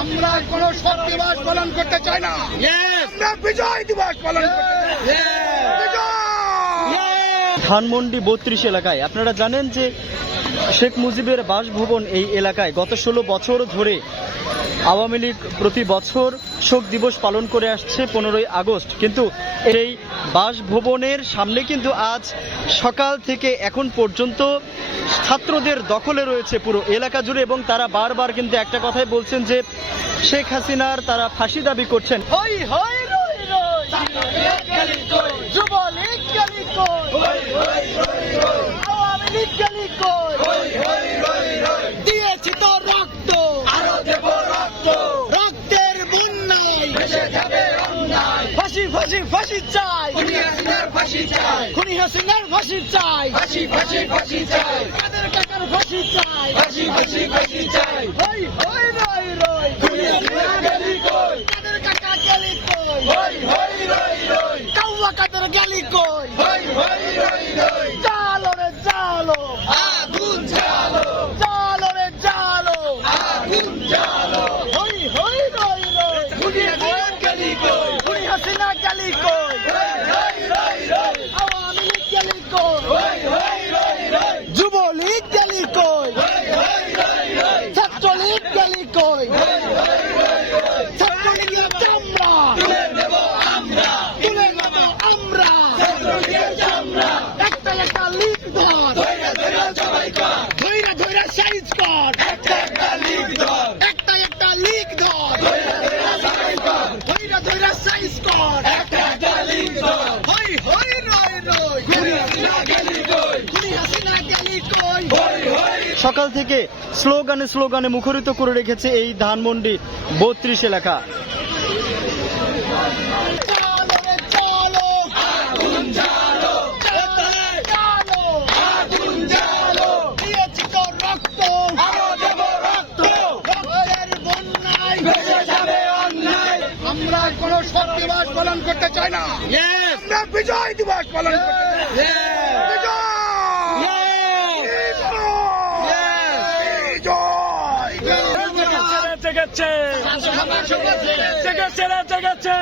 আমরা কোন শোক দিবস পালন করতে চাই না। আমরা বিজয় দিবস পালন করতে ধানমন্ডি বত্রিশ এলাকায়, আপনারা জানেন যে শেখ মুজিবের বাসভবন এই এলাকায় গত ষোলো বছর ধরে আওয়ামী লীগ প্রতি বছর শোক দিবস পালন করে আসছে পনেরোই আগস্ট। কিন্তু এই বাসভবনের সামনে কিন্তু আজ সকাল থেকে এখন পর্যন্ত ছাত্রদের দখলে রয়েছে পুরো এলাকা জুড়ে এবং তারা বারবার কিন্তু একটা কথাই বলছেন যে শেখ হাসিনার তারা ফাঁসি দাবি করছেন হই হই রই রই যুবলীগ গলি কই আওয়ামী লীগ গলি কই দিয়েছি তো রক্ত আরও দেব রক্ত রক্তের বন্যায় ভেসে যাবে অন্যায় ফাঁসি ফাঁসি চাই। খুনি হাসিনার ফাঁসি চাই। খুনি হাসিনার ফাঁসি চাই। ফাঁসি ফাঁসি ফাঁসি চাই। কাদের কাকার ফাঁসি চাই? ফাঁসি ফাঁসি ফাঁসি চাই। হই হই রই রই। খুনি হাসিনার গলি কই? কাদের কাকা গেলি কই? হই হই রই রই। কাউয়া কাদের গেলি কই? হই হই রই রই চালো রে চালো আগুন চালো চালো রে চালো আগুন চালো হই হই রই রই খুনি হাসিনার গলি কই খুনি হাসিনা গলি কই হই হই রই রই আওয়ামী লীগ গলি কই হই হই রই রই যুবলীগ গলি কই হই হই রই রই ছাত্রলীগ গলি কই হই হই রই রই ছাত্রলীগের চামড়া তুলে নেব আমরা তুলে নেব আমরা ছাত্রলীগের চামড়া একটা একটা লিগ ধর ধইরা ধইরা সবাই কর ধইরা ধইরা সাইজ কর একটা একটা লিগ ধর একটা একটা লিগ ধর ধইরা ধইরা সবাই কর ধইরা ধইরা সাইজ কর একটা একটা লিগ ধর হই হই রই রই খুনি হাসিনা গেলি কই খুনি হাসিনা গেলি কই হই হই সকাল থেকে স্লোগানে স্লোগানে মুখরিত করে রেখেছে এই ধানমন্ডি বত্রিশ এলাকা। আগুন পালন করতে চাই না আমরা বিজয় দিবস পালন করতে চাই বিজয় বিজয় জেগেছে জেগেছে জেগেছে